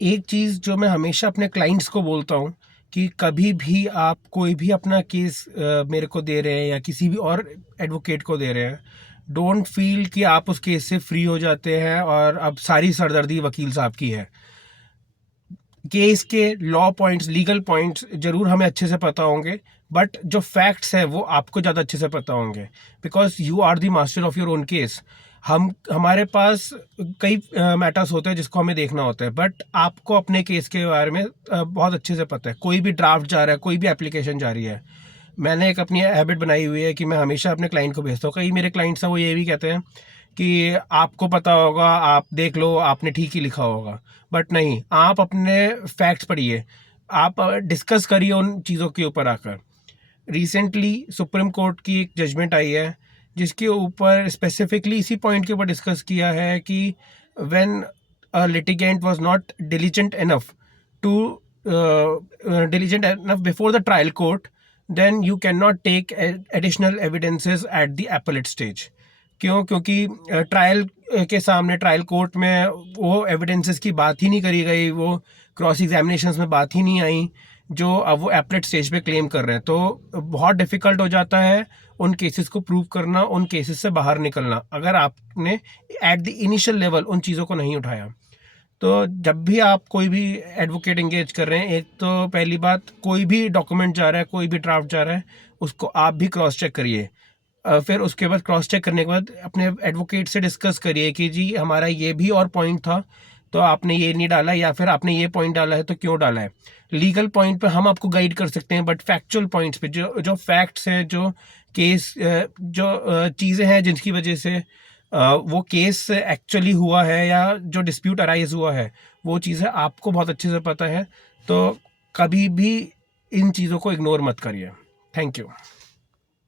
एक चीज़ जो मैं हमेशा अपने क्लाइंट्स को बोलता हूँ कि कभी भी आप कोई भी अपना केस मेरे को दे रहे हैं या किसी भी और एडवोकेट को दे रहे हैं, डोंट फील कि आप उस केस से फ्री हो जाते हैं और अब सारी सरदर्दी वकील साहब की है। केस के लॉ पॉइंट्स, लीगल पॉइंट्स जरूर हमें अच्छे से पता होंगे, बट जो फैक्ट्स है वो आपको ज़्यादा अच्छे से पता होंगे, because you are the master of your own case. हमारे पास कई मैटर्स होते हैं जिसको हमें देखना होता है, बट आपको अपने केस के बारे में बहुत अच्छे से पता है। कोई भी ड्राफ्ट जा रहा है, कोई भी एप्लीकेशन जा रही है, मैंने एक अपनी हैबिट बनाई हुई है कि मैं हमेशा अपने क्लाइंट को भेजता हूँ। कई मेरे क्लाइंट्स हैं वो ये भी कहते हैं कि आपको पता होगा, आप देख लो, आपने ठीक ही लिखा होगा। बट नहीं, आप अपने फैक्ट्स पढ़िए, आप डिस्कस करिए उन चीज़ों के ऊपर आकर। रिसेंटली सुप्रीम कोर्ट की एक जजमेंट आई है जिसके ऊपर स्पेसिफिकली इसी पॉइंट के ऊपर डिस्कस किया है कि when a litigant was not diligent enough to diligent enough before the trial court, then you cannot take additional evidences at the appellate stage। क्यों? क्योंकि ट्रायल के सामने, ट्रायल कोर्ट में वो एविडेंसेस की बात ही नहीं करी गई, वो क्रॉस एग्जामिनेशंस में बात ही नहीं आई जो अब वो एपलेट स्टेज पे क्लेम कर रहे हैं। तो बहुत डिफिकल्ट हो जाता है उन केसेस को प्रूव करना, उन केसेस से बाहर निकलना, अगर आपने एट द इनिशियल लेवल उन चीज़ों को नहीं उठाया। तो जब भी आप कोई भी एडवोकेट एंगेज कर रहे हैं, एक तो पहली बात, कोई भी डॉक्यूमेंट जा रहा है, कोई भी ड्राफ्ट जा रहा है, उसको आप भी क्रॉस चेक करिए। फिर उसके बाद क्रॉस चेक करने के बाद अपने एडवोकेट से डिस्कस करिए कि जी हमारा ये भी और पॉइंट था, तो आपने ये नहीं डाला, या फिर आपने ये पॉइंट डाला है तो क्यों डाला है। लीगल पॉइंट पे हम आपको गाइड कर सकते हैं, बट फैक्चुअल पॉइंट्स पे, जो जो फैक्ट्स हैं, जो केस, जो चीज़ें हैं जिनकी वजह से वो केस एक्चुअली हुआ है या जो डिस्प्यूट अराइज हुआ है, वो चीज़ें आपको बहुत अच्छे से पता है। तो कभी भी इन चीज़ों को इग्नोर मत करिए। Thank you.